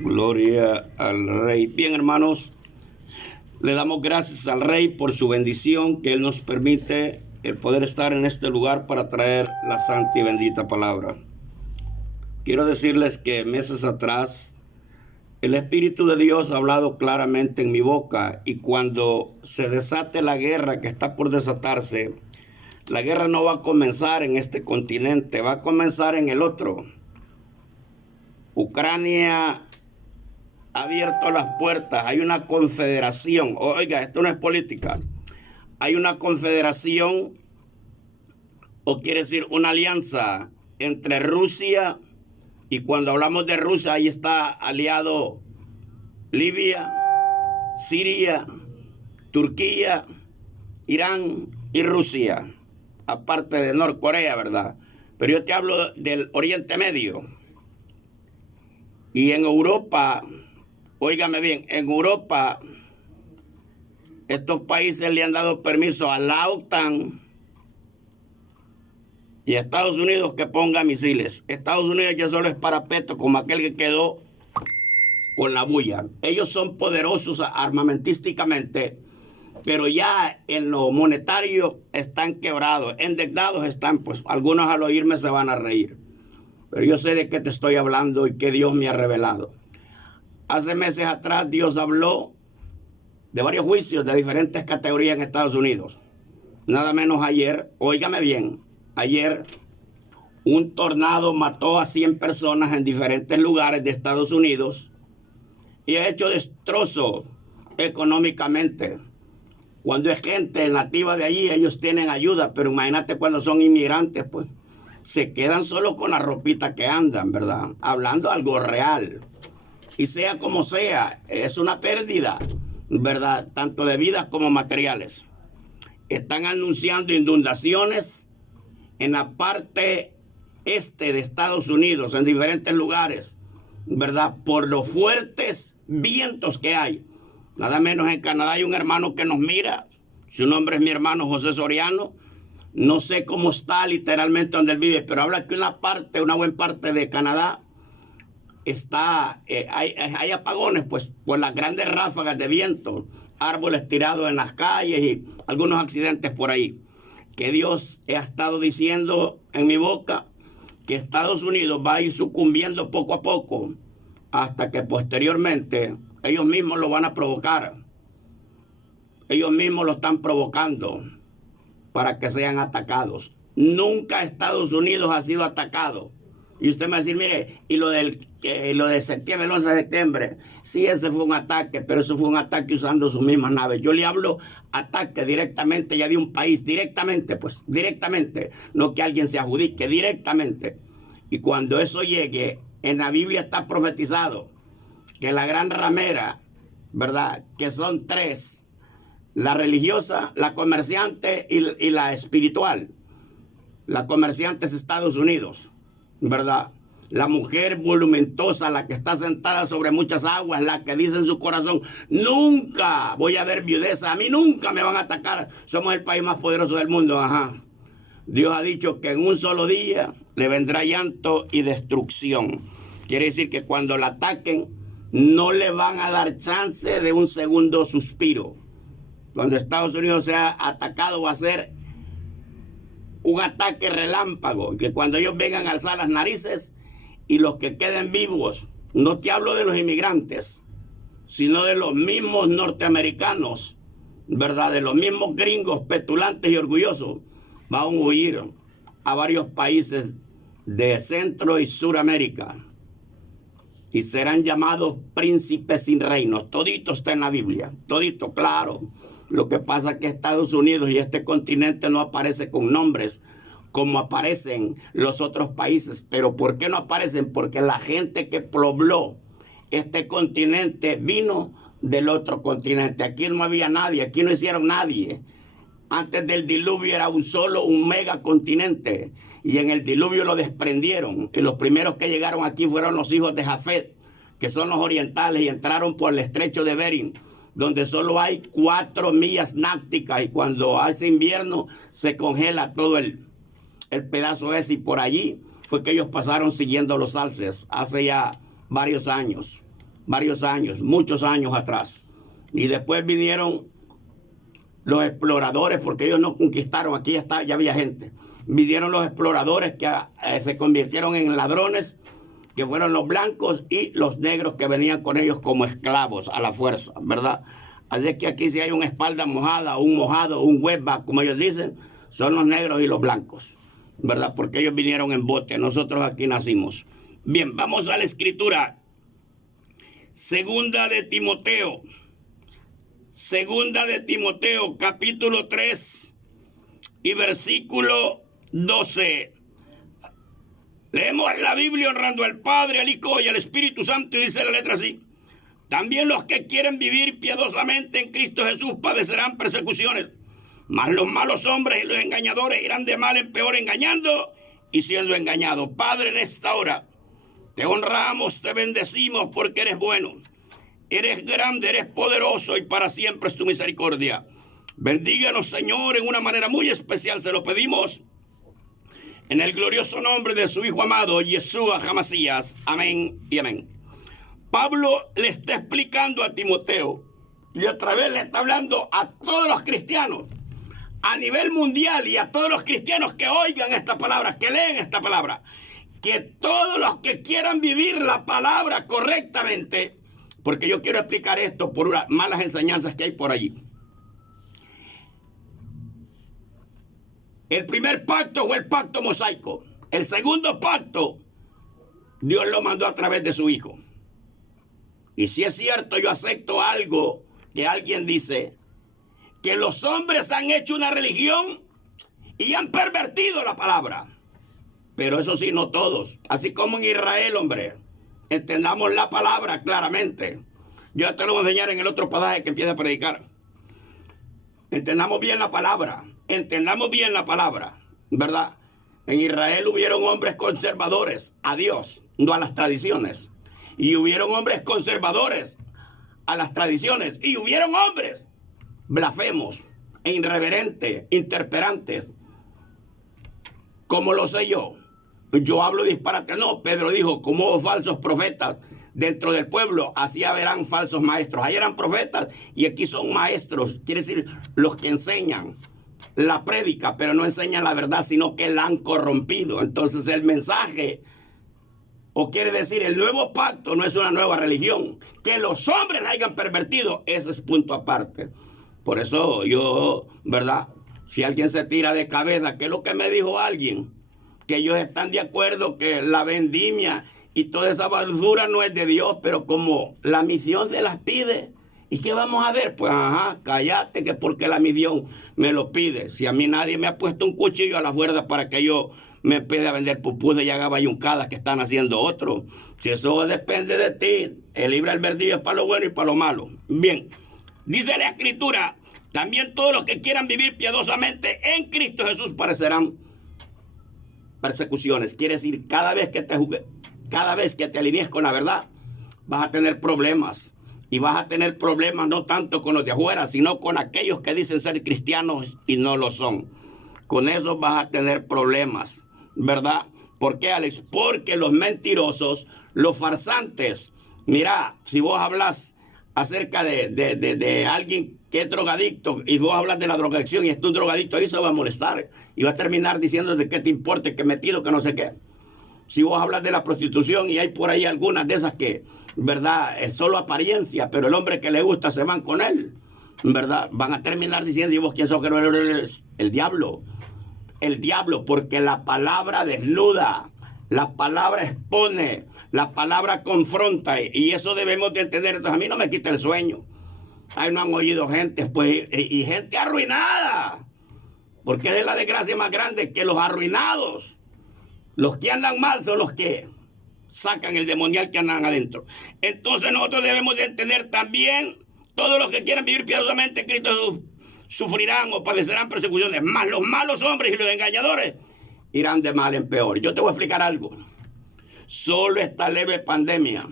Gloria al Rey. Bien, hermanos, le damos gracias al Rey por su bendición, que Él nos permite el poder estar en este lugar para traer la santa y bendita palabra. Quiero decirles que meses atrás el Espíritu de Dios ha hablado claramente en mi boca, y cuando se desate la guerra que está por desatarse, la guerra no va a comenzar en este continente, va a comenzar en el otro. Ucrania ha abierto las puertas, hay una confederación. Oiga, esto no es política. Hay una confederación, o quiere decir una alianza entre Rusia, y cuando hablamos de Rusia, ahí está aliado Libia, Siria, Turquía, Irán y Rusia, aparte de Norcorea, ¿verdad? Pero yo te hablo del Oriente Medio. Y en Europa, óigame bien, en Europa estos países le han dado permiso a la OTAN y a Estados Unidos que ponga misiles. Estados Unidos ya solo es parapeto, como aquel que quedó con la bulla. Ellos son poderosos armamentísticamente, pero ya en lo monetario están quebrados, endeudados están, pues algunos al oírme se van a reír. Pero yo sé de qué te estoy hablando y qué Dios me ha revelado. Hace meses atrás Dios habló de varios juicios de diferentes categorías en Estados Unidos. Nada menos ayer, óigame bien, ayer un tornado mató a 100 personas en diferentes lugares de Estados Unidos y ha hecho destrozo económicamente. Cuando es gente nativa de allí, ellos tienen ayuda, pero imagínate cuando son inmigrantes, pues se quedan solo con la ropita que andan, ¿verdad? Hablando algo real. Y sea como sea, es una pérdida, ¿verdad? Tanto de vidas como materiales. Están anunciando inundaciones en la parte este de Estados Unidos, en diferentes lugares, ¿verdad? Por los fuertes vientos que hay. Nada menos en Canadá hay un hermano que nos mira. Su nombre es mi hermano José Soriano. No sé cómo está literalmente donde él vive, pero habla que una buena parte de Canadá está, hay apagones, pues por las grandes ráfagas de viento, árboles tirados en las calles y algunos accidentes por ahí. Que Dios ha estado diciendo en mi boca que Estados Unidos va a ir sucumbiendo poco a poco hasta que posteriormente ellos mismos lo van a provocar. Ellos mismos lo están provocando para que sean atacados. Nunca Estados Unidos ha sido atacado. Y usted me va a decir, mire, y lo de septiembre, el 11 de septiembre, sí, ese fue un ataque, pero eso fue un ataque usando sus mismas naves. Yo le hablo ataque directamente ya de un país, directamente, pues, directamente, no que alguien se adjudique, directamente. Y cuando eso llegue, en la Biblia está profetizado que la gran ramera, ¿verdad?, que son tres: la religiosa, la comerciante y la espiritual. La comerciante es Estados Unidos, ¿verdad? La mujer volumentosa, la que está sentada sobre muchas aguas, la que dice en su corazón, nunca voy a ver viudeza, a mí nunca me van a atacar, somos el país más poderoso del mundo. Ajá. Dios ha dicho que en un solo día le vendrá llanto y destrucción. Quiere decir que cuando la ataquen no le van a dar chance de un segundo suspiro. Cuando Estados Unidos sea atacado va a ser un ataque relámpago, que cuando ellos vengan a alzar las narices y los que queden vivos, no te hablo de los inmigrantes, sino de los mismos norteamericanos, ¿verdad? De los mismos gringos petulantes y orgullosos, van a huir a varios países de Centro y Suramérica y serán llamados príncipes sin reinos. Todito está en la Biblia, todito, claro. Lo que pasa es que Estados Unidos y este continente no aparece con nombres como aparecen los otros países. ¿Pero por qué no aparecen? Porque la gente que pobló este continente vino del otro continente. Aquí no había nadie, aquí no hicieron nadie. Antes del diluvio era un mega continente, y en el diluvio lo desprendieron. Y los primeros que llegaron aquí fueron los hijos de Jafet, que son los orientales, y entraron por el estrecho de Bering, donde solo hay 4 millas náuticas, y cuando hace invierno se congela todo el pedazo ese, y por allí fue que ellos pasaron siguiendo los alces hace ya varios años. varios años, muchos años atrás. Y después vinieron los exploradores, porque ellos no conquistaron, aquí ya había gente. Vinieron los exploradores que se convirtieron en ladrones, que fueron los blancos y los negros que venían con ellos como esclavos a la fuerza, ¿verdad? Así es que aquí si hay una espalda mojada, un mojado, un wetback, como ellos dicen, son los negros y los blancos, ¿verdad? Porque ellos vinieron en bote, nosotros aquí nacimos. Bien, vamos a la escritura. Segunda de Timoteo, capítulo 3 y versículo 12. Leemos la Biblia honrando al Padre, al Hijo y al Espíritu Santo, y dice la letra así: también los que quieren vivir piadosamente en Cristo Jesús padecerán persecuciones, mas los malos hombres y los engañadores irán de mal en peor, engañando y siendo engañados. Padre, en esta hora te honramos, te bendecimos porque eres bueno, eres grande, eres poderoso y para siempre es tu misericordia. Bendíganos, Señor, en una manera muy especial, se lo pedimos en el glorioso nombre de su Hijo amado, Yeshua Hamasías. Amén y amén. Pablo le está explicando a Timoteo y otra vez le está hablando a todos los cristianos a nivel mundial y a todos los cristianos que oigan esta palabra, que leen esta palabra, que todos los que quieran vivir la palabra correctamente, porque yo quiero explicar esto por unas malas enseñanzas que hay por allí. El primer pacto fue el pacto mosaico. El segundo pacto, Dios lo mandó a través de su Hijo. Y si es cierto, yo acepto algo que alguien dice, que los hombres han hecho una religión y han pervertido la palabra. Pero eso sí, no todos. Así como en Israel, hombre, entendamos la palabra claramente. Yo te lo voy a enseñar en el otro pasaje que empieza a predicar. Entendamos bien la palabra. Entendamos bien la palabra, ¿verdad? En Israel hubieron hombres conservadores a Dios, no a las tradiciones. Y hubieron hombres conservadores a las tradiciones. Y hubieron hombres blasfemos e irreverentes, interperantes. ¿Cómo lo sé yo? Yo hablo disparate. No, Pedro dijo, como hubo falsos profetas dentro del pueblo, así habrán falsos maestros. Ahí eran profetas y aquí son maestros. Quiere decir, los que enseñan la prédica, pero no enseñan la verdad, sino que la han corrompido. Entonces el mensaje, o quiere decir, el nuevo pacto no es una nueva religión. Que los hombres la hayan pervertido, ese es punto aparte. Por eso yo, ¿verdad? Si alguien se tira de cabeza, ¿qué es lo que me dijo alguien? Que ellos están de acuerdo que la vendimia y toda esa basura no es de Dios, pero como la misión se las pide, ¿y qué vamos a hacer? Pues ajá, cállate, que porque la misión me lo pide. Si a mí nadie me ha puesto un cuchillo a la fuerza para que yo me empiece a vender pupusas y haga bayuncadas que están haciendo otros. Si eso depende de ti, el libre albedrío es para lo bueno y para lo malo. Bien, dice la Escritura, también todos los que quieran vivir piadosamente en Cristo Jesús padecerán persecuciones. Quiere decir, cada vez que te alinees con la verdad, vas a tener problemas. Y vas a tener problemas no tanto con los de afuera, sino con aquellos que dicen ser cristianos y no lo son. Con eso vas a tener problemas, ¿verdad? ¿Por qué, Alex? Porque los mentirosos, los farsantes, mira, si vos hablas acerca de alguien que es drogadicto y vos hablas de la drogadicción y es un drogadicto, ahí se va a molestar y va a terminar diciéndote que te importe, que metido, que no sé qué. Si vos hablas de la prostitución y hay por ahí algunas de esas que, ¿verdad? Es solo apariencia, pero el hombre que le gusta se van con él, ¿verdad? Van a terminar diciendo, ¿y vos quién sos? Que no eres el diablo. El diablo, porque la palabra desnuda, la palabra expone, la palabra confronta, y eso debemos de entender. Entonces a mí no me quita el sueño. Ahí no han oído gente, pues, y gente arruinada, porque es de la desgracia más grande que los arruinados. Los que andan mal son los que sacan el demonial que andan adentro. Entonces nosotros debemos de entender también, todos los que quieran vivir piadosamente en Cristo Jesús sufrirán o padecerán persecuciones, más los malos hombres y los engañadores irán de mal en peor. Yo te voy a explicar algo. Solo esta leve pandemia,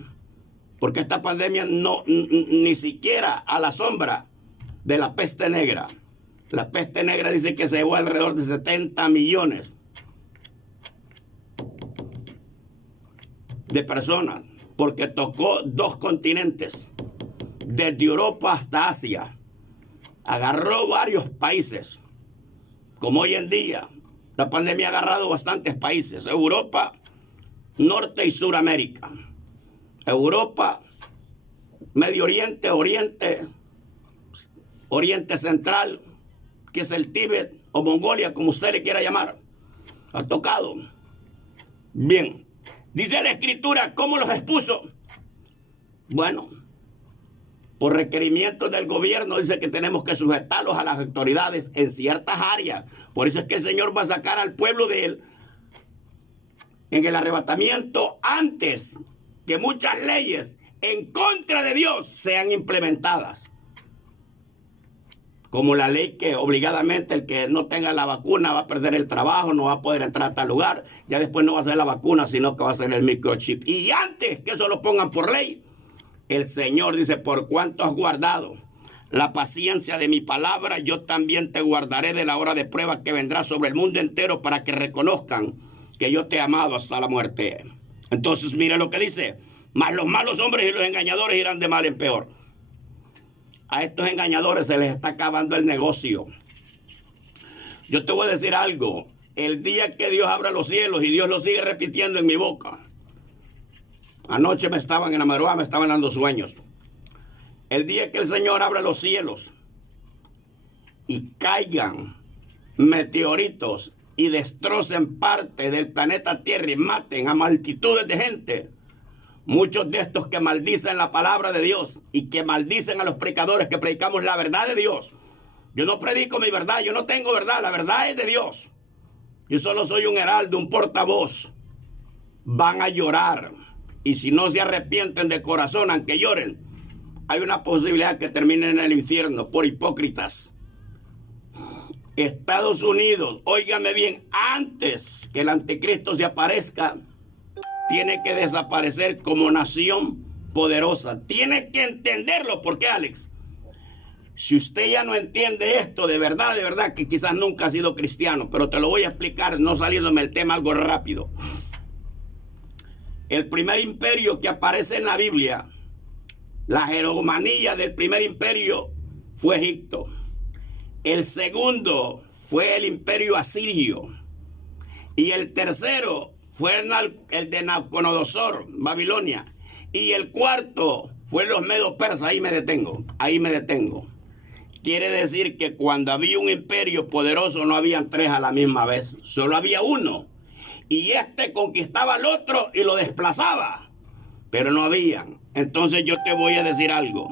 porque esta pandemia no ni siquiera a la sombra de la peste negra. La peste negra dice que se llevó alrededor de 70 millones de personas. porque tocó 2 continentes, desde Europa hasta Asia. Agarró varios países, como hoy en día. La pandemia ha agarrado bastantes países: Europa, Norte y Suramérica, Europa, Medio Oriente, Oriente Central, que es el Tíbet o Mongolia, como usted le quiera llamar. Ha tocado. Bien, dice la Escritura, ¿cómo los expuso? Bueno, por requerimientos del gobierno, dice que tenemos que sujetarlos a las autoridades en ciertas áreas. Por eso es que el Señor va a sacar al pueblo de él en el arrebatamiento antes que muchas leyes en contra de Dios sean implementadas. Como la ley que obligadamente el que no tenga la vacuna va a perder el trabajo, no va a poder entrar a tal lugar. Ya después no va a ser la vacuna, sino que va a ser el microchip. Y antes que eso lo pongan por ley, el Señor dice, por cuanto has guardado la paciencia de mi palabra, yo también te guardaré de la hora de prueba que vendrá sobre el mundo entero, para que reconozcan que yo te he amado hasta la muerte. Entonces mire lo que dice: mas los malos hombres y los engañadores irán de mal en peor. A estos engañadores se les está acabando el negocio. Yo te voy a decir algo: el día que Dios abra los cielos, y Dios lo sigue repitiendo en mi boca. Anoche en la madrugada me estaban dando sueños. El día que el Señor abra los cielos y caigan meteoritos y destrocen parte del planeta Tierra y maten a multitudes de gente, muchos de estos que maldicen la palabra de Dios y que maldicen a los predicadores que predicamos la verdad de Dios. Yo no predico mi verdad, yo no tengo verdad, la verdad es de Dios. Yo solo soy un heraldo, un portavoz. Van a llorar. Y si no se arrepienten de corazón, aunque lloren, hay una posibilidad que terminen en el infierno por hipócritas. Estados Unidos, óigame bien, antes que el anticristo se aparezca, tiene que desaparecer como nación poderosa. Tiene que entenderlo. ¿Por qué, Alex? Si usted ya no entiende esto, de verdad que quizás nunca ha sido cristiano, pero te lo voy a explicar, no saliéndome el tema, algo rápido. El primer imperio que aparece en la Biblia, la hegemonía del primer imperio, fue Egipto. El segundo fue el imperio asirio. Y el tercero fue el de Nabucodonosor, Babilonia. Y el cuarto fue los medos persas. Ahí me detengo. Quiere decir que cuando había un imperio poderoso no habían 3 a la misma vez. Solo había uno. Y este conquistaba al otro y lo desplazaba. Pero no habían. Entonces yo te voy a decir algo.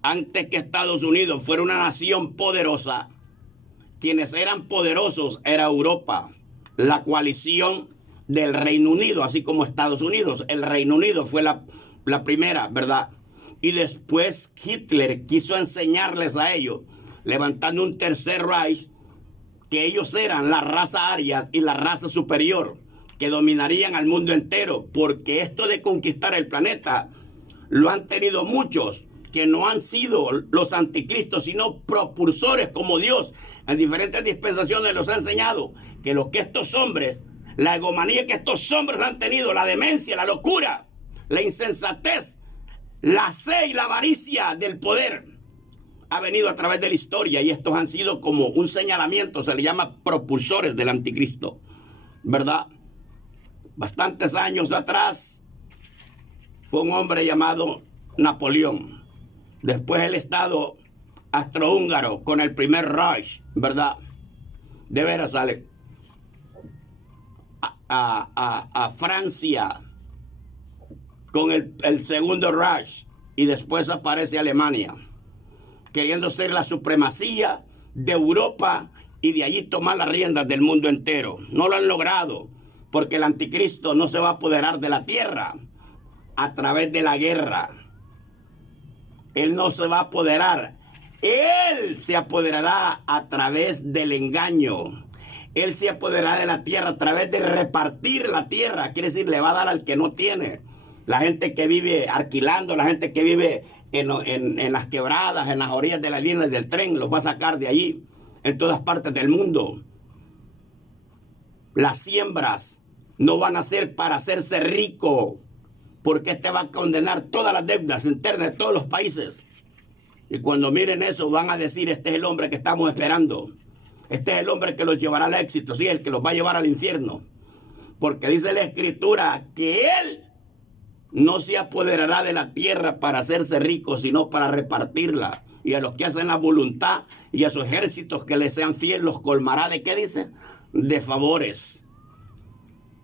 Antes que Estados Unidos fuera una nación poderosa, quienes eran poderosos era Europa, la coalición del Reino Unido, así como Estados Unidos. El Reino Unido fue la primera, ¿verdad? Y después Hitler quiso enseñarles a ellos, levantando un tercer Reich, que ellos eran la raza aria y la raza superior, que dominarían al mundo entero, porque esto de conquistar el planeta lo han tenido muchos, que no han sido los anticristos, sino propulsores como Dios. En diferentes dispensaciones los ha enseñado que lo que estos hombres, la egomanía que estos hombres han tenido, la demencia, la locura, la insensatez, la sed y la avaricia del poder, ha venido a través de la historia, y estos han sido como un señalamiento, se le llama propulsores del anticristo, ¿verdad? Bastantes años atrás fue un hombre llamado Napoleón. Después el Estado austrohúngaro con el primer Reich, ¿verdad? De veras, sale a Francia con el segundo Reich, y después aparece Alemania, queriendo ser la supremacía de Europa y de allí tomar las riendas del mundo entero. No lo han logrado, porque el anticristo no se va a apoderar de la tierra a través de la guerra. Él no se va a apoderar. Él se apoderará a través del engaño. Él se apoderará de la tierra a través de repartir la tierra. Quiere decir, le va a dar al que no tiene. La gente que vive alquilando, la gente que vive en las quebradas, en las orillas de las líneas del tren, los va a sacar de allí, en todas partes del mundo. Las siembras no van a ser para hacerse rico, porque este va a condenar todas las deudas internas de todos los países. Y cuando miren eso van a decir, este es el hombre que estamos esperando. Este es el hombre que los llevará al éxito, sí, el que los va a llevar al infierno. Porque dice la Escritura que él no se apoderará de la tierra para hacerse rico, sino para repartirla. Y a los que hacen la voluntad y a sus ejércitos que les sean fieles los colmará de, ¿qué dice? De favores.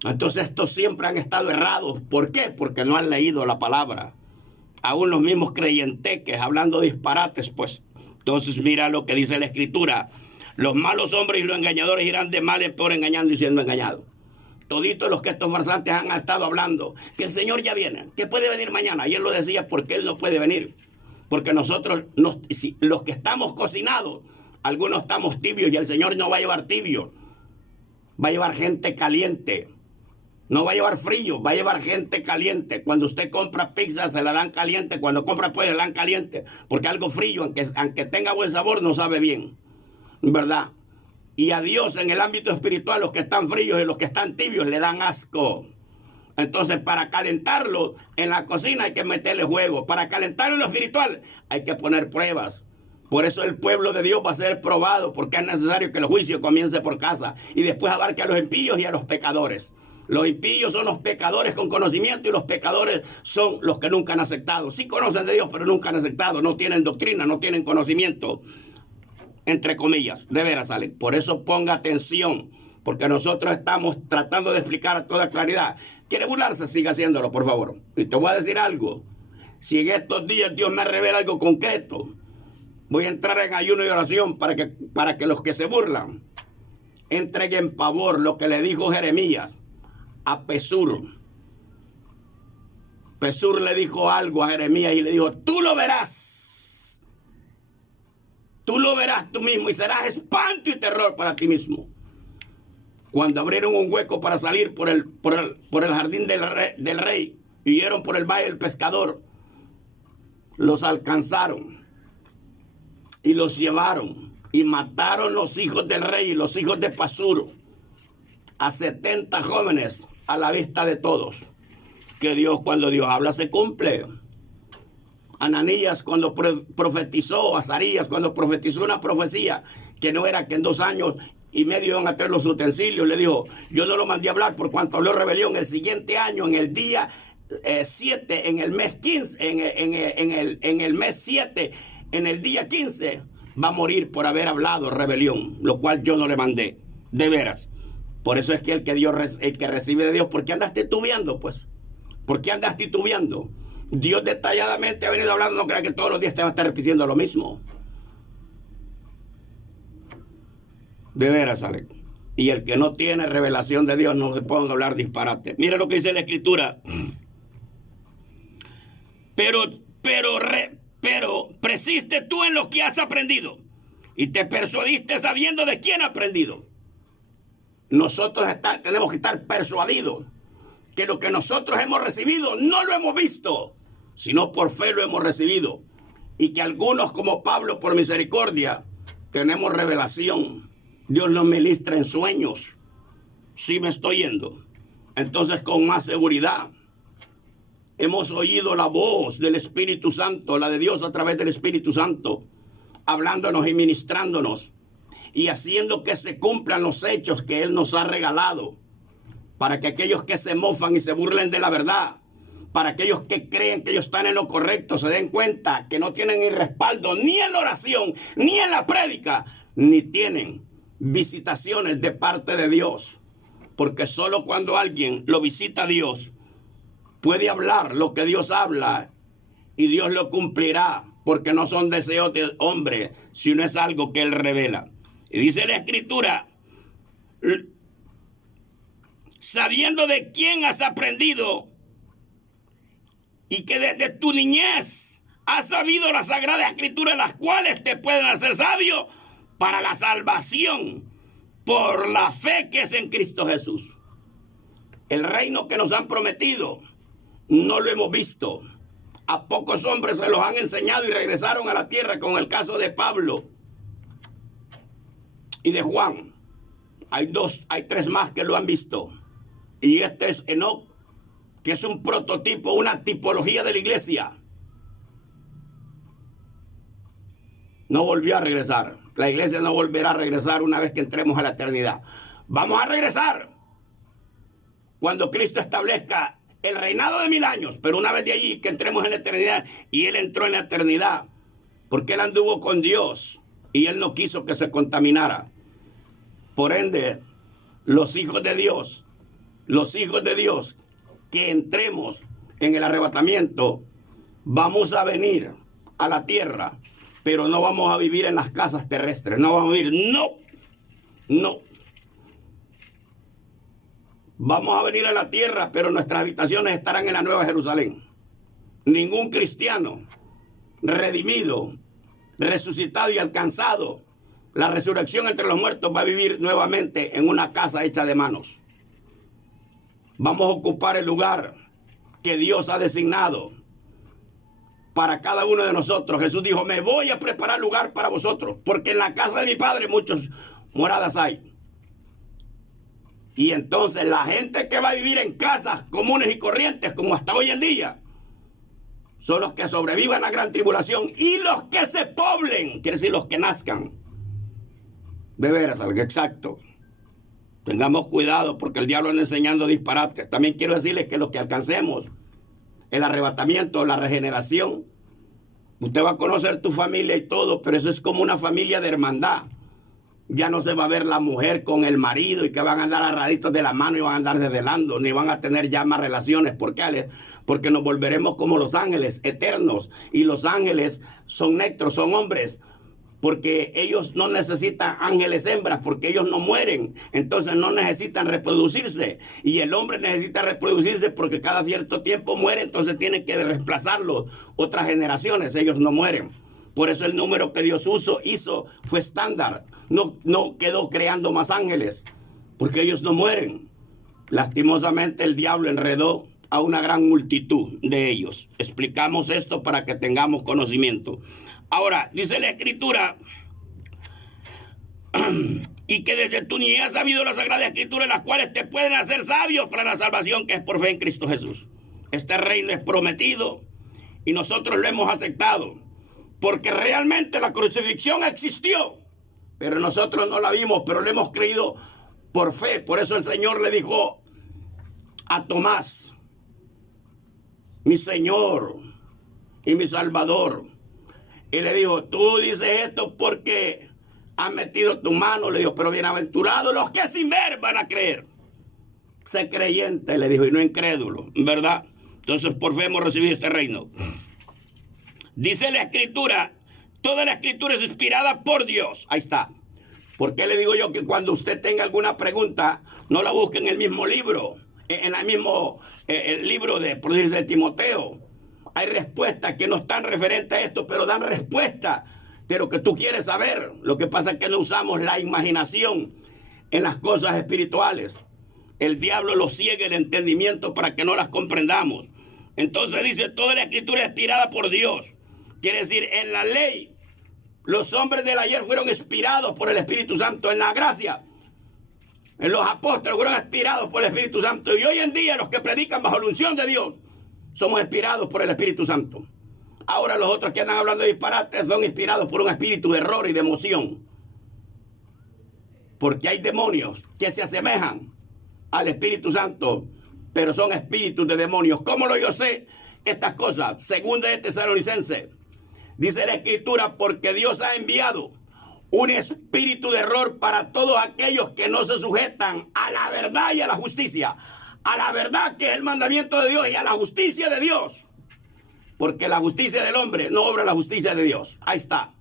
Entonces estos siempre han estado errados. ¿Por qué? Porque no han leído la palabra. Aún los mismos creyenteques hablando disparates, pues. Entonces mira lo que dice la Escritura. Los malos hombres y los engañadores irán de mal en peor, engañando y siendo engañados. Toditos los que estos farsantes han estado hablando, que el Señor ya viene, que puede venir mañana. Y él lo decía porque él no puede venir. Porque nosotros, los que estamos cocinados, algunos estamos tibios y el Señor no va a llevar tibios. Va a llevar gente caliente. No va a llevar frío, va a llevar gente caliente. Cuando usted compra pizza, se la dan caliente. Cuando compra pollo, se la dan caliente. Porque algo frío, aunque tenga buen sabor, no sabe bien. ¿Verdad? Y a Dios en el ámbito espiritual, los que están fríos y los que están tibios le dan asco. Entonces, para calentarlo en la cocina hay que meterle fuego. Para calentarlo en lo espiritual hay que poner pruebas. Por eso el pueblo de Dios va a ser probado, porque es necesario que el juicio comience por casa y después abarque a los impíos y a los pecadores. Los impíos son los pecadores con conocimiento y los pecadores son los que nunca han aceptado. Sí conocen de Dios, pero nunca han aceptado. No tienen doctrina, no tienen conocimiento. Entre comillas, de veras, Alex. Por eso ponga atención, porque nosotros estamos tratando de explicar a toda claridad. ¿Quiere burlarse? Siga haciéndolo, por favor. Y te voy a decir algo. Si en estos días Dios me revela algo concreto, voy a entrar en ayuno y oración para que los que se burlan entreguen pavor lo que le dijo Jeremías a Pesur. Pesur le dijo algo a Jeremías y le dijo, tú lo verás. Tú lo verás tú mismo y serás espanto y terror para ti mismo. Cuando abrieron un hueco para salir por el jardín del rey y huyeron por el valle del pescador, los alcanzaron y los llevaron y mataron los hijos del rey y los hijos de Pasur, a 70 jóvenes a la vista de todos. Que Dios, cuando Dios habla, se cumple. Ananías cuando profetizó, Azarías cuando profetizó una profecía que no era que en 2 años y medio iban a traer los utensilios, le dijo, yo no lo mandé a hablar por cuanto habló rebelión. El siguiente año, en el día 7, en el mes 15, en el mes 7, en el día 15, va a morir por haber hablado rebelión, lo cual yo no le mandé, de veras. Por eso es que el que recibe de Dios, ¿por qué andas titubeando, pues? ¿Por qué andas titubeando? Dios detalladamente ha venido hablando, no crea que todos los días te va a estar repitiendo lo mismo. De veras, Alex. Y el que no tiene revelación de Dios no se ponga a hablar disparate. Mira lo que dice la Escritura. Pero persiste tú en lo que has aprendido y te persuadiste sabiendo de quién has aprendido. Nosotros tenemos que estar persuadidos que lo que nosotros hemos recibido no lo hemos visto, sino por fe lo hemos recibido. Y que algunos, como Pablo, por misericordia, tenemos revelación. Dios nos ministra en sueños. Sí me estoy yendo. Entonces, con más seguridad, hemos oído la voz del Espíritu Santo, la de Dios a través del Espíritu Santo, hablándonos y ministrándonos y haciendo que se cumplan los hechos que Él nos ha regalado, para que aquellos que se mofan y se burlen de la verdad, para aquellos que creen que ellos están en lo correcto, se den cuenta que no tienen ni respaldo ni en la oración, ni en la prédica, ni tienen visitaciones de parte de Dios. Porque solo cuando alguien lo visita a Dios, puede hablar lo que Dios habla y Dios lo cumplirá, porque no son deseos del hombre, sino es algo que Él revela. Y dice la Escritura, sabiendo de quién has aprendido y que desde tu niñez has sabido las sagradas Escrituras, las cuales te pueden hacer sabio para la salvación por la fe que es en Cristo Jesús. El reino que nos han prometido no lo hemos visto. A pocos hombres se los han enseñado y regresaron a la tierra, con el caso de Pablo y de Juan. Hay 3 más que lo han visto. Y este es Enoc, que es un prototipo, una tipología de la iglesia, no volvió a regresar. La iglesia no volverá a regresar una vez que entremos a la eternidad. Vamos a regresar cuando Cristo establezca el reinado de 1000 años, pero una vez de allí que entremos en la eternidad, y Él entró en la eternidad porque Él anduvo con Dios y Él no quiso que se contaminara. Por ende, los hijos de Dios que entremos en el arrebatamiento, vamos a venir a la tierra, pero no vamos a vivir en las casas terrestres, no vamos a vivir, no. Vamos a venir a la tierra, pero nuestras habitaciones estarán en la Nueva Jerusalén. Ningún cristiano redimido, resucitado y alcanzado la resurrección entre los muertos va a vivir nuevamente en una casa hecha de manos. Vamos a ocupar el lugar que Dios ha designado para cada uno de nosotros. Jesús dijo, me voy a preparar lugar para vosotros, porque en la casa de mi Padre muchas moradas hay. Y entonces la gente que va a vivir en casas comunes y corrientes, como hasta hoy en día, son los que sobrevivan a la gran tribulación, y los que se poblen, quiere decir los que nazcan. De veras, algo exacto. Tengamos cuidado porque el diablo anda enseñando disparates. También quiero decirles que los que alcancemos el arrebatamiento, la regeneración, usted va a conocer tu familia y todo, pero eso es como una familia de hermandad. Ya no se va a ver la mujer con el marido y que van a andar agarraditos de la mano y van a andar desvelando, ni van a tener ya más relaciones. ¿Por qué? Porque nos volveremos como los ángeles eternos. Y los ángeles son necros, son hombres, porque ellos no necesitan ángeles hembras, porque ellos no mueren. Entonces no necesitan reproducirse. Y el hombre necesita reproducirse porque cada cierto tiempo muere, entonces tienen que reemplazarlo otras generaciones. Ellos no mueren. Por eso el número que Dios hizo fue estándar. No quedó creando más ángeles, porque ellos no mueren. Lastimosamente el diablo enredó a una gran multitud de ellos. Explicamos esto para que tengamos conocimiento. Ahora, dice la Escritura, y que desde tu niñez has sabido las Sagradas Escrituras, las cuales te pueden hacer sabios para la salvación que es por fe en Cristo Jesús. Este reino es prometido y nosotros lo hemos aceptado, porque realmente la crucifixión existió, pero nosotros no la vimos, pero le hemos creído por fe. Por eso el Señor le dijo a Tomás, mi Señor y mi Salvador. Y le dijo, tú dices esto porque has metido tu mano. Le dijo, pero bienaventurados los que sin ver van a creer. Sé creyente, le dijo, y no incrédulo, ¿verdad? Entonces por fe hemos recibido este reino. Dice la Escritura, toda la Escritura es inspirada por Dios. Ahí está. ¿Por qué le digo yo que cuando usted tenga alguna pregunta, no la busque en el mismo libro, en el mismo el libro de Timoteo? Hay respuestas que no están referentes a esto, pero dan respuesta de lo que tú quieres saber. Lo que pasa es que no usamos la imaginación en las cosas espirituales. El diablo lo ciega el entendimiento para que no las comprendamos. Entonces dice, toda la Escritura es inspirada por Dios. Quiere decir, en la ley, los hombres del ayer fueron inspirados por el Espíritu Santo. En la gracia, en los apóstoles fueron inspirados por el Espíritu Santo. Y hoy en día los que predican bajo la unción de Dios somos inspirados por el Espíritu Santo. Ahora los otros que andan hablando de disparates son inspirados por un espíritu de error y de emoción. Porque hay demonios que se asemejan al Espíritu Santo, pero son espíritus de demonios. ¿Cómo lo yo sé estas cosas? Segunda de Tesalonicenses. Dice la Escritura, porque Dios ha enviado un espíritu de error para todos aquellos que no se sujetan a la verdad y a la justicia. A la verdad, que es el mandamiento de Dios, y a la justicia de Dios. Porque la justicia del hombre no obra la justicia de Dios. Ahí está.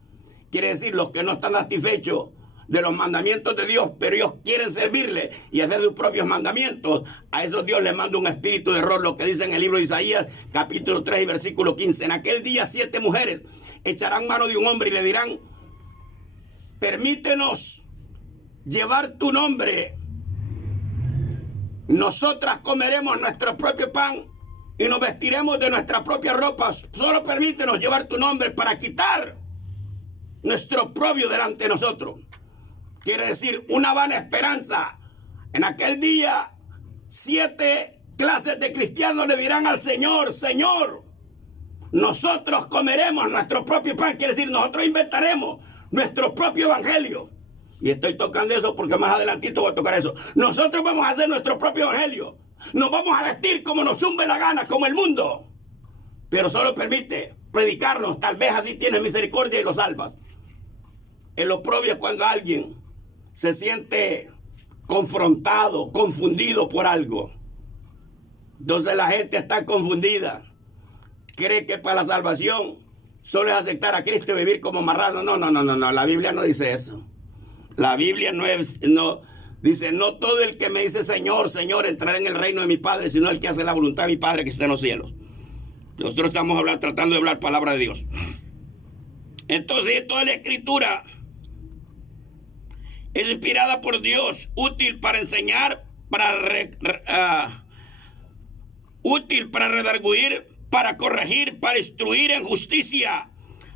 Quiere decir, los que no están satisfechos de los mandamientos de Dios, pero ellos quieren servirle y hacer sus propios mandamientos, a esos Dios les manda un espíritu de error. Lo que dice en el libro de Isaías, capítulo 3 y versículo 15. En aquel día 7 mujeres echarán mano de un hombre y le dirán, permítenos llevar tu nombre. Nosotras comeremos nuestro propio pan y nos vestiremos de nuestras propias ropas. Solo permítenos llevar tu nombre para quitar nuestro oprobio delante de nosotros. Quiere decir, una vana esperanza. En aquel día, 7 clases de cristianos le dirán al Señor: Señor, nosotros comeremos nuestro propio pan. Quiere decir, nosotros inventaremos nuestro propio evangelio. Y estoy tocando eso porque más adelantito voy a tocar eso. Nosotros vamos a hacer nuestro propio evangelio. Nos vamos a vestir como nos zumbe la gana, como el mundo. Pero solo permite predicarnos. Tal vez así tienes misericordia y lo salvas. El oprobio es cuando alguien se siente confrontado, confundido por algo. Entonces la gente está confundida. Cree que para la salvación solo es aceptar a Cristo y vivir como marrano. No. La Biblia no dice eso. La Biblia dice: no todo el que me dice Señor, Señor entrará en el reino de mi Padre, sino el que hace la voluntad de mi Padre que está en los cielos. Nosotros estamos tratando de hablar palabra de Dios. Entonces, toda la escritura es inspirada por Dios, útil para enseñar, útil para redarguir, para corregir, para instruir en justicia,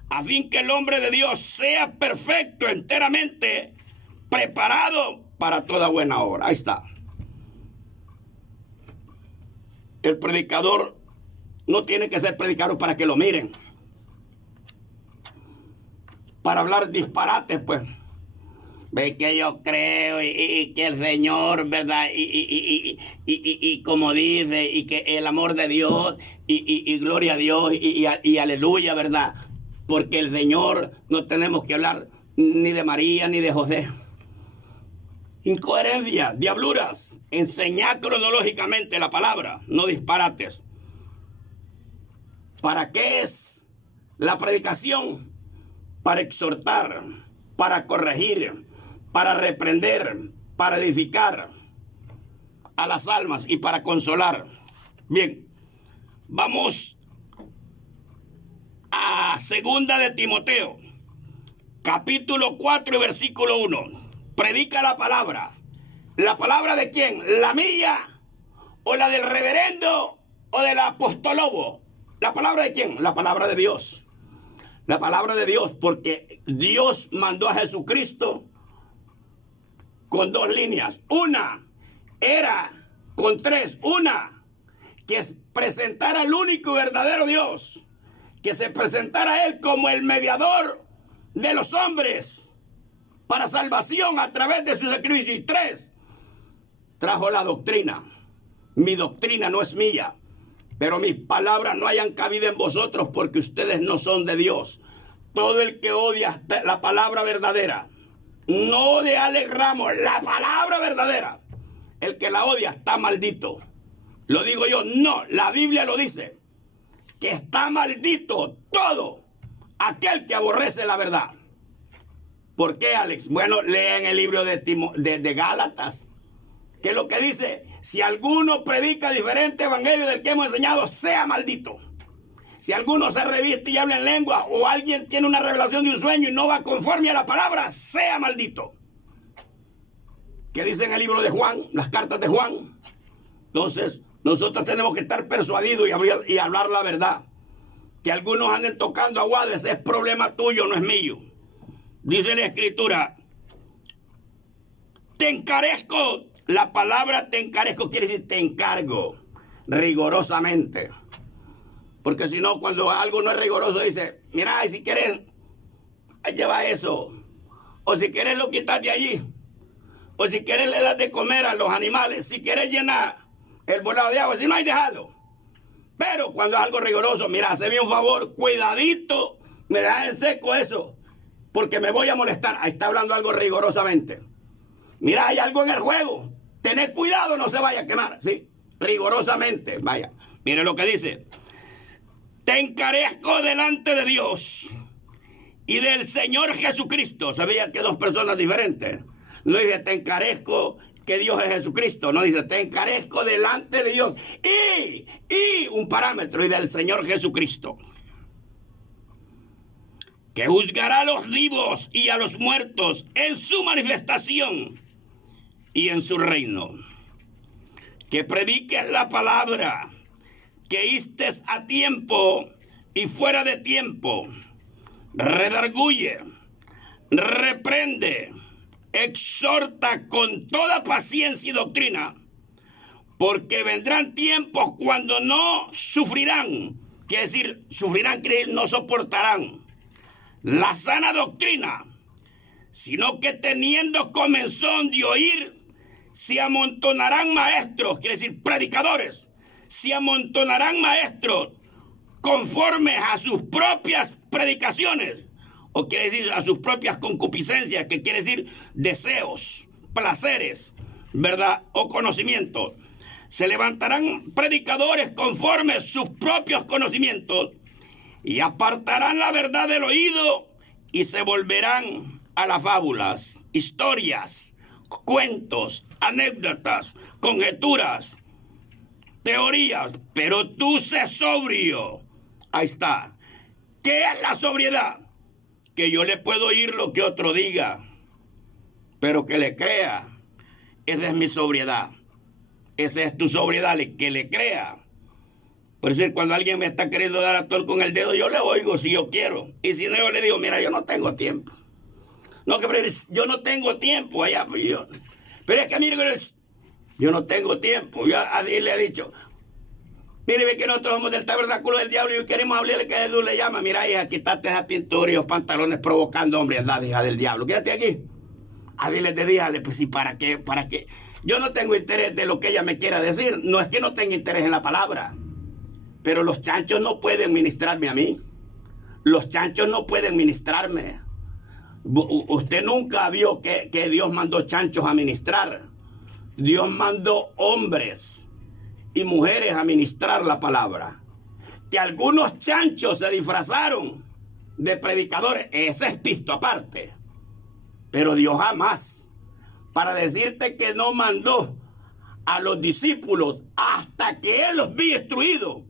a fin que el hombre de Dios sea perfecto, enteramente preparado para toda buena obra. Ahí está. El predicador no tiene que ser predicador para que lo miren, para hablar disparates, pues. Ve que yo creo y que el Señor, ¿verdad? Y como dice, y que el amor de Dios, y gloria a Dios, y aleluya, ¿verdad? Porque el Señor, no tenemos que hablar ni de María ni de José. Incoherencia, diabluras. Enseñar cronológicamente la palabra, no disparates. ¿Para qué es la predicación? Para exhortar, para corregir, para reprender, para edificar a las almas y para consolar. Bien, vamos a 2 de Timoteo, capítulo 4 y versículo 1. Predica la palabra. ¿La palabra de quién? ¿La mía o la del reverendo o del apostolobo? ¿La palabra de quién? La palabra de Dios. La palabra de Dios, porque Dios mandó a Jesucristo con 2 líneas. Una era con 3. Una, que presentara al único y verdadero Dios, que se presentara a Él como el mediador de los hombres para salvación a través de su sacrificio. Y 3, trajo la doctrina. Mi doctrina no es mía, pero mis palabras no hayan cabida en vosotros, porque ustedes no son de Dios. Todo el que odia la palabra verdadera, no de Alex Ramos, la palabra verdadera, el que la odia está maldito. Lo digo yo, no, la Biblia lo dice, que está maldito todo aquel que aborrece la verdad. ¿Por qué, Alex? Bueno, lean el libro de Gálatas. ¿Qué es lo que dice? Si alguno predica diferente evangelio del que hemos enseñado, sea maldito. Si alguno se reviste y habla en lengua, o alguien tiene una revelación de un sueño y no va conforme a la palabra, sea maldito. ¿Qué dice en el libro de Juan? Las cartas de Juan. Entonces, nosotros tenemos que estar persuadidos y hablar la verdad. Que algunos anden tocando aguades es problema tuyo, no es mío. Dice la escritura: te encarezco. La palabra te encarezco quiere decir te encargo rigorosamente. Porque si no, cuando algo no es rigoroso, dice: mira, si quieres, lleva eso. O si quieres, lo quitas de allí. O si quieres, le das de comer a los animales. Si quieres, llenar el volado de agua. Si no, hay, déjalo. Pero cuando es algo rigoroso, mira, hazme un favor, cuidadito, me das en seco eso, porque me voy a molestar. Ahí está hablando algo rigorosamente. Mira, hay algo en el juego. Tened cuidado, no se vaya a quemar. Sí, rigorosamente. Vaya, mire lo que dice: te encarezco delante de Dios y del Señor Jesucristo. ¿Sabía que 2 personas diferentes? No dice te encarezco que Dios es Jesucristo. No, dice te encarezco delante de Dios y un parámetro, y del Señor Jesucristo, que juzgará a los vivos y a los muertos en su manifestación y en su reino. Que prediques la palabra, que istes a tiempo y fuera de tiempo, redarguye, reprende, exhorta con toda paciencia y doctrina, Porque vendrán tiempos cuando no sufrirán. Quiere decir, sufrirán, quiere decir, no soportarán la sana doctrina, sino que teniendo comezón de oír, se amontonarán maestros, quiere decir, predicadores, se amontonarán maestros conformes a sus propias predicaciones, o quiere decir a sus propias concupiscencias, que quiere decir deseos, placeres, ¿verdad? O conocimientos. Se levantarán predicadores conforme a sus propios conocimientos y apartarán la verdad del oído y se volverán a las fábulas, historias, cuentos, anécdotas, conjeturas, teorías. Pero tú sé sobrio. Ahí está. ¿Qué es la sobriedad? Que yo le puedo oír lo que otro diga, pero que le crea. Esa es mi sobriedad. Esa es tu sobriedad, que le crea. Por decir, cuando alguien me está queriendo dar a tol con el dedo, yo le oigo si yo quiero. Y si no, yo le digo, mira, yo no tengo tiempo. No, que yo no tengo tiempo allá. Pero es que, mire, yo no tengo tiempo. Yo a Dios le he dicho, mire, ve que nosotros somos del tabernáculo del diablo y queremos hablarle que Jesús le llama. Mira, hija, quítate esa pintura y los pantalones provocando hombredad, hija del diablo. Quédate aquí. A Dios le dígale, pues sí, ¿para qué? ¿Para qué? Yo no tengo interés de lo que ella me quiera decir. No es que no tenga interés en la palabra. Pero los chanchos no pueden ministrarme a mí. Los chanchos no pueden ministrarme. Usted nunca vio que Dios mandó chanchos a ministrar. Dios mandó hombres y mujeres a ministrar la palabra. Que algunos chanchos se disfrazaron de predicadores, ese es pisto aparte. Pero Dios jamás. Para decirte que no mandó a los discípulos hasta que Él los vio instruidos.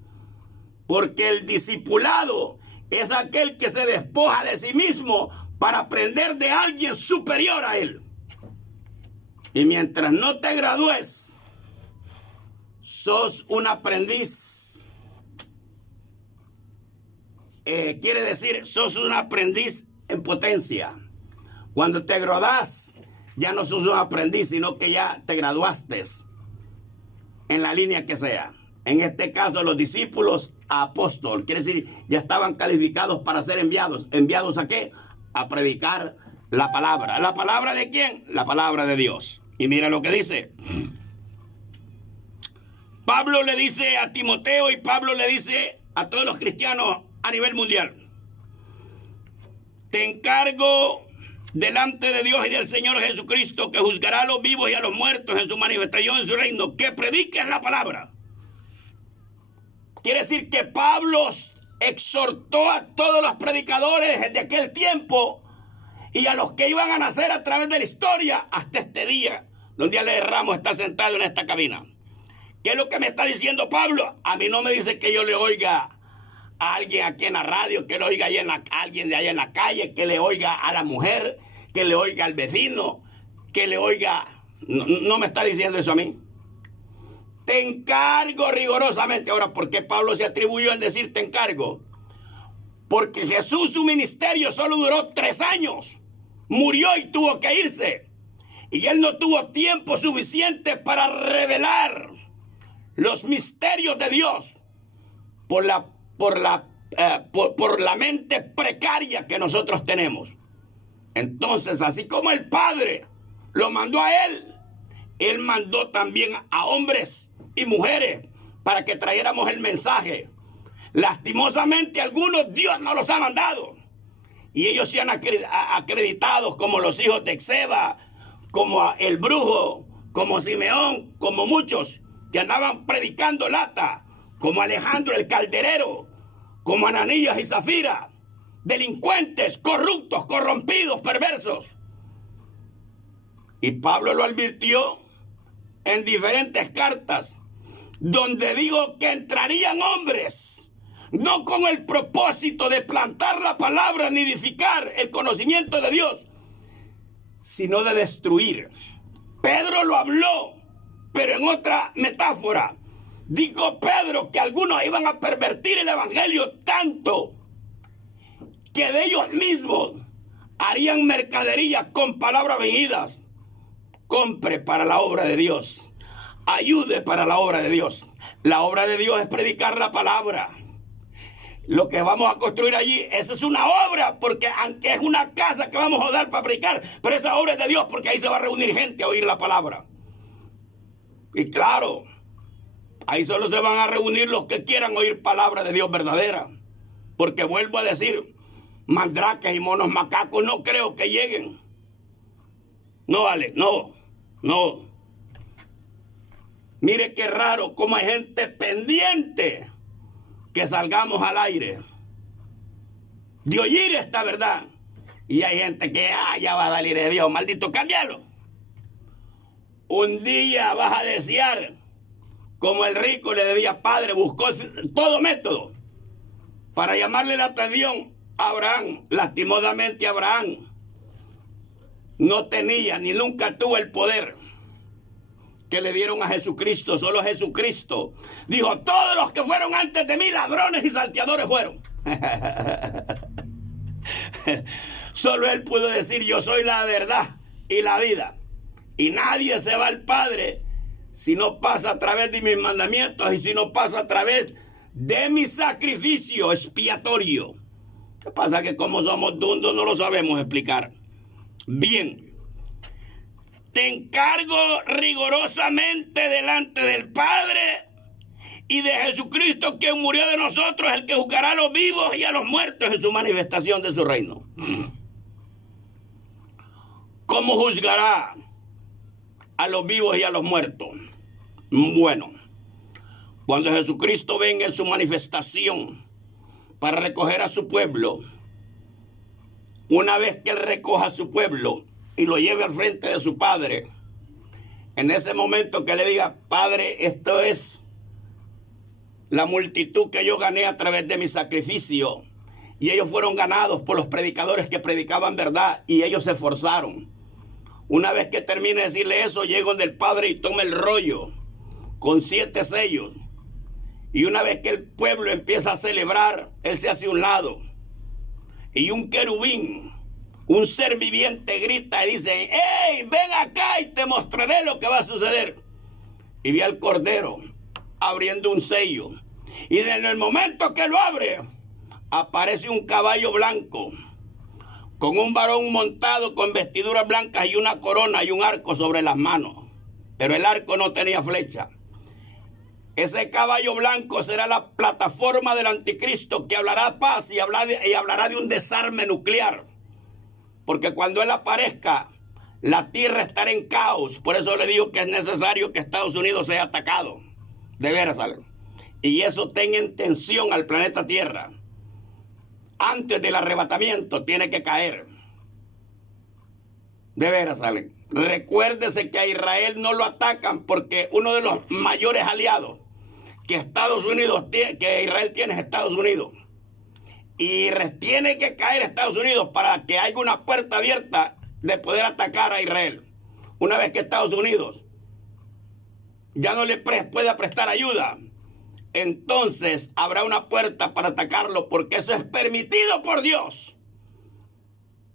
Porque el discipulado es aquel que se despoja de sí mismo para aprender de alguien superior a él. Y mientras no te gradúes, sos un aprendiz. Quiere decir, sos un aprendiz en potencia. Cuando te graduás, ya no sos un aprendiz, sino que ya te graduaste en la línea que sea. En este caso, los discípulos a apóstol, quiere decir, ya estaban calificados para ser enviados. ¿Enviados a qué? A predicar la palabra. ¿La palabra de quién? La palabra de Dios. Y mira lo que dice. Pablo le dice a Timoteo y Pablo le dice a todos los cristianos a nivel mundial. Te encargo delante de Dios y del Señor Jesucristo, que juzgará a los vivos y a los muertos en su manifestación en su reino, que prediquen la palabra. Quiere decir que Pablo exhortó a todos los predicadores de aquel tiempo y a los que iban a nacer a través de la historia hasta este día, donde Ale Ramos está sentado en esta cabina. ¿Qué es lo que me está diciendo Pablo? A mí no me dice que yo le oiga a alguien aquí en la radio, que le oiga a alguien de allá en la calle, que le oiga a la mujer, que le oiga al vecino, que le oiga... No me está diciendo eso a mí. Te encargo rigurosamente. Ahora, ¿por qué Pablo se atribuyó en decir te encargo? Porque Jesús, su ministerio solo duró 3 años. Murió y tuvo que irse. Y él no tuvo tiempo suficiente para revelar los misterios de Dios por la mente precaria que nosotros tenemos. Entonces, así como el Padre lo mandó a él, él mandó también a hombres y mujeres para que trayéramos el mensaje. Lastimosamente, algunos Dios no los ha mandado. Y ellos se han acreditado como los hijos de Exeba, como el brujo, como Simeón, como muchos que andaban predicando lata, como Alejandro el calderero, como Ananías y Zafira, delincuentes, corruptos, corrompidos, perversos. Y Pablo lo advirtió en diferentes cartas, donde digo que entrarían hombres, no con el propósito de plantar la palabra ni edificar el conocimiento de Dios, sino de destruir. Pedro lo habló, pero en otra metáfora. Dijo Pedro que algunos iban a pervertir el evangelio tanto que de ellos mismos harían mercadería con palabras vendidas. Compre para la obra de Dios. ayude para la obra de Dios. La obra de Dios es predicar la palabra. Lo que vamos a construir allí, esa es una obra, porque aunque es una casa que vamos a dar para predicar, pero esa obra es de Dios, porque ahí se va a reunir gente a oír la palabra. Y claro, ahí solo se van a reunir los que quieran oír palabra de Dios verdadera. Porque vuelvo a decir, mandrakes y monos macacos no creo que lleguen. No vale, no. Mire qué raro cómo hay gente pendiente que salgamos al aire de oír esta verdad. Y hay gente que ya va a salir de Dios, maldito, cámbialo. Un día vas a desear, como el rico le decía, padre, buscó todo método para llamarle la atención a Abraham. Lastimosamente Abraham no tenía ni nunca tuvo el poder que le dieron a Jesucristo. Solo Jesucristo dijo, todos los que fueron antes de mí, ladrones y salteadores fueron. Solo él pudo decir, yo soy la verdad y la vida. Y nadie se va al Padre si no pasa a través de mis mandamientos y si no pasa a través de mi sacrificio expiatorio. ¿Qué pasa? Que como somos dundos no lo sabemos explicar. Bien. Te encargo rigurosamente delante del Padre y de Jesucristo, quien murió de nosotros, el que juzgará a los vivos y a los muertos en su manifestación de su reino. ¿Cómo juzgará a los vivos y a los muertos? Bueno, cuando Jesucristo venga en su manifestación para recoger a su pueblo, una vez que él recoja a su pueblo y lo lleve al frente de su Padre, en ese momento que le diga, Padre, esto es la multitud que yo gané a través de mi sacrificio, y ellos fueron ganados por los predicadores que predicaban verdad, y ellos se esforzaron. Una vez que termine de decirle eso, llego del Padre y toma el rollo con 7 sellos, y una vez que el pueblo empieza a celebrar, él se hace a un lado, y un querubín, un ser viviente, grita y dice, ¡hey, ven acá y te mostraré lo que va a suceder! Y vi al Cordero abriendo un sello. Y en el momento que lo abre, aparece un caballo blanco, con un varón montado con vestiduras blancas y una corona y un arco sobre las manos. Pero el arco no tenía flecha. Ese caballo blanco será la plataforma del anticristo, que hablará paz y hablará de un desarme nuclear. Porque cuando él aparezca, la tierra estará en caos. Por eso le digo que es necesario que Estados Unidos sea atacado. De veras, ¿sale? Y eso tenga en tensión al planeta Tierra. Antes del arrebatamiento tiene que caer. De veras, ¿sale? Recuérdese que a Israel no lo atacan porque uno de los mayores aliados que Israel tiene es Estados Unidos. Y tiene que caer Estados Unidos para que haya una puerta abierta de poder atacar a Israel. Una vez que Estados Unidos ya no le pueda prestar ayuda, entonces habrá una puerta para atacarlo, porque eso es permitido por Dios.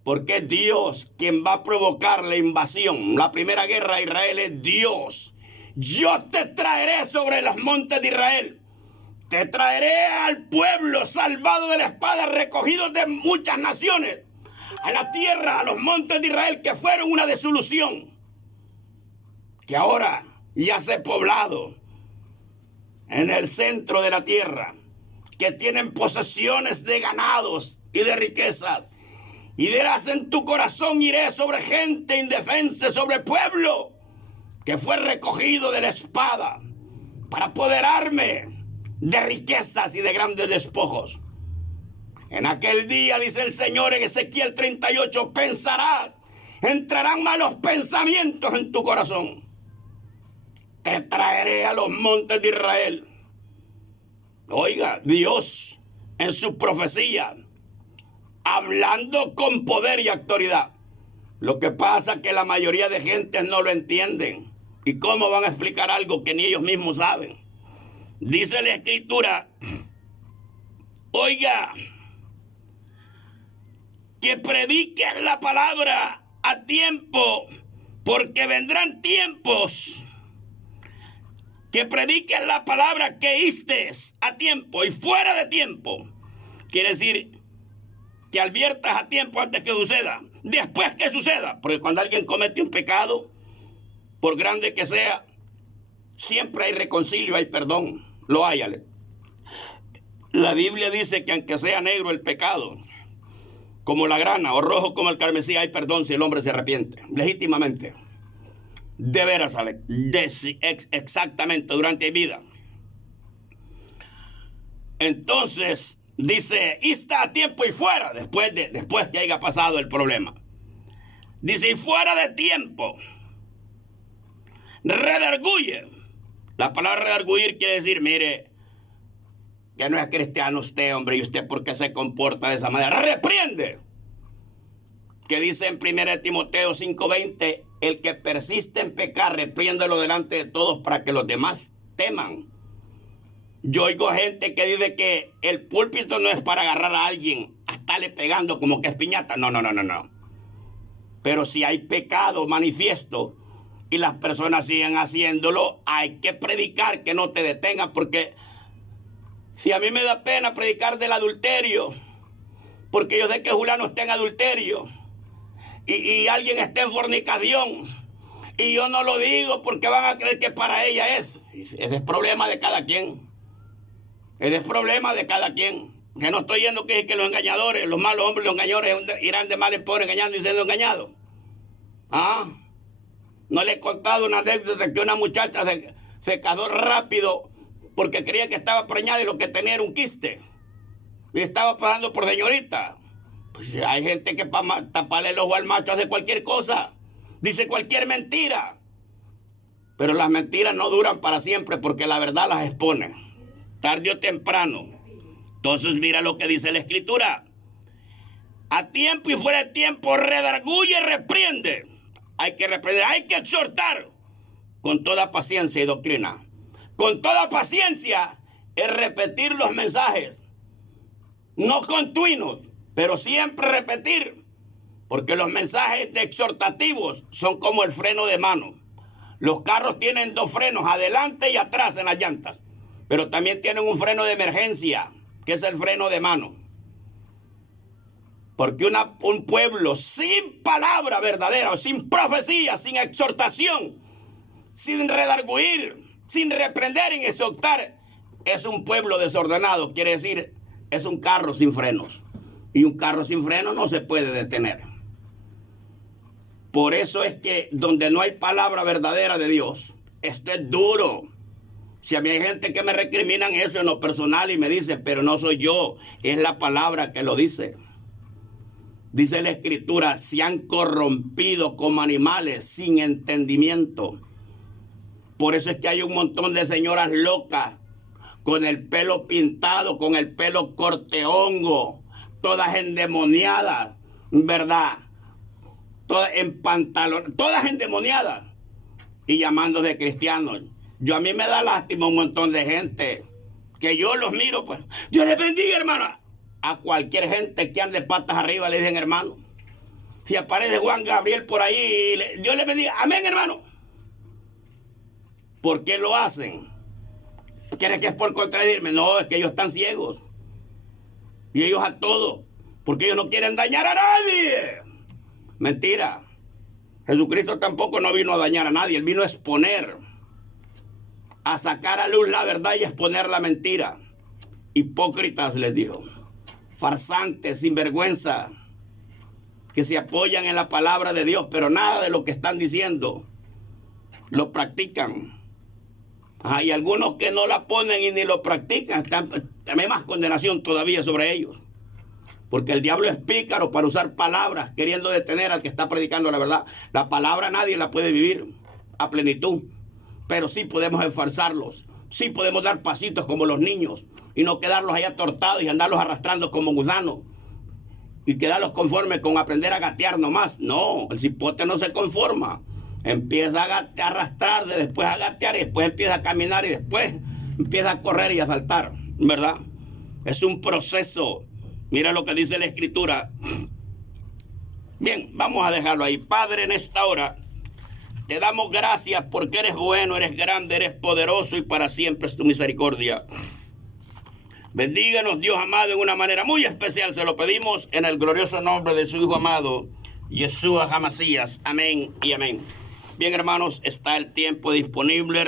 Porque es Dios quien va a provocar la invasión. La primera guerra de Israel es Dios. Yo te traeré sobre los montes de Israel. Te traeré al pueblo salvado de la espada, recogido de muchas naciones, a la tierra, a los montes de Israel, que fueron una desolución, que ahora ya se ha poblado en el centro de la tierra, que tienen posesiones de ganados y de riquezas. Y dirás en tu corazón, iré sobre gente indefensa, sobre pueblo que fue recogido de la espada, para apoderarme de riquezas y de grandes despojos. En aquel día, dice el Señor en Ezequiel 38, pensarás, entrarán malos pensamientos en tu corazón. Te traeré a los montes de Israel. Oiga, Dios en su profecía, hablando con poder y autoridad. Lo que pasa es que la mayoría de gente no lo entienden. ¿Y cómo van a explicar algo que ni ellos mismos saben? Dice la Escritura, oiga, que prediquen la palabra a tiempo, porque vendrán tiempos que prediques la palabra que oístes a tiempo y fuera de tiempo. Quiere decir que adviertas a tiempo antes que suceda, después que suceda. Porque cuando alguien comete un pecado, por grande que sea, siempre hay reconcilio, hay perdón. Lo hay, Ale. La Biblia dice que aunque sea negro el pecado, como la grana, o rojo como el carmesí, hay perdón si el hombre se arrepiente, legítimamente. De veras, Ale. Exactamente, durante vida. Entonces, dice, y está a tiempo y fuera, después que haya pasado el problema. Dice, y fuera de tiempo, redarguye. La palabra redarguir quiere decir, mire, que no es cristiano usted, hombre, y usted por qué se comporta de esa manera. Reprende. Que dice en 1 Timoteo 5:20, el que persiste en pecar, repréndelo delante de todos para que los demás teman. Yo oigo gente que dice que el púlpito no es para agarrar a alguien, a estarle pegando como que es piñata. No. Pero si hay pecado manifiesto y las personas siguen haciéndolo, hay que predicar, que no te detengan, porque si a mí me da pena predicar del adulterio, porque yo sé que Julano está en adulterio y alguien está en fornicación, y yo no lo digo porque van a creer que para ella es. Ese es problema de cada quien. Ese es problema de cada quien. Que no estoy yendo que los engañadores, los malos hombres, los engañadores irán de mal en peor engañando y siendo engañados. No le he contado una anécdota de que una muchacha se casó rápido porque creía que estaba preñada y lo que tenía era un quiste. Y estaba pasando por señorita. Pues hay gente que para taparle el ojo al macho hace cualquier cosa. Dice cualquier mentira. Pero las mentiras no duran para siempre porque la verdad las expone. Tarde o temprano. Entonces mira lo que dice la Escritura. A tiempo y fuera de tiempo redarguye y reprende. Hay que reprender, hay que exhortar con toda paciencia y doctrina. Con toda paciencia es repetir los mensajes. No continuos, pero siempre repetir. Porque los mensajes de exhortativos son como el freno de mano. Los carros tienen dos frenos, adelante y atrás en las llantas. Pero también tienen un freno de emergencia, que es el freno de mano. Porque un pueblo sin palabra verdadera, sin profecía, sin exhortación, sin redarguir, sin reprender y exhortar, es un pueblo desordenado. Quiere decir, es un carro sin frenos. Y un carro sin frenos no se puede detener. Por eso es que donde no hay palabra verdadera de Dios, esto es duro. Si a mí hay gente que me recriminan eso en lo personal y me dice, pero no soy yo, es la palabra que lo dice. Dice la Escritura, se han corrompido como animales sin entendimiento. Por eso es que hay un montón de señoras locas, con el pelo pintado, con el pelo corte hongo, todas endemoniadas, ¿verdad? Todas en pantalón, todas endemoniadas y llamándose cristianos. A mí me da lástima un montón de gente que yo los miro, pues. Dios les bendiga, hermano. A cualquier gente que ande patas arriba le dicen hermano. Si aparece Juan Gabriel por ahí, Dios les bendiga. Amén, hermano. ¿Por qué lo hacen? ¿Creen que es por contradecirme? No, es que ellos están ciegos. Y ellos a todo. Porque ellos no quieren dañar a nadie. Mentira. Jesucristo tampoco no vino a dañar a nadie. Él vino a exponer, a sacar a luz la verdad y exponer la mentira. Hipócritas, les dijo. Farsantes, sinvergüenza, que se apoyan en la palabra de Dios, pero nada de lo que están diciendo lo practican. Hay algunos que no la ponen y ni lo practican. Hay más condenación todavía sobre ellos. Porque el diablo es pícaro para usar palabras, queriendo detener al que está predicando la verdad. La palabra nadie la puede vivir a plenitud. Pero sí podemos enfarzarlos. Sí podemos dar pasitos como los niños. Y no quedarlos allá tortados y andarlos arrastrando como gusanos. Y quedarlos conformes con aprender a gatear nomás. No, el cipote no se conforma. Empieza a arrastrar, después a gatear, y después empieza a caminar, y después empieza a correr y a saltar, ¿verdad? Es un proceso. Mira lo que dice la Escritura. Bien, vamos a dejarlo ahí. Padre, en esta hora Te damos gracias porque eres bueno, eres grande, eres poderoso y para siempre es tu misericordia. Bendíganos, Dios amado, en una manera muy especial. Se lo pedimos en el glorioso nombre de su Hijo amado, Yeshua HaMasías. Amén y amén. Bien, hermanos, está el tiempo disponible.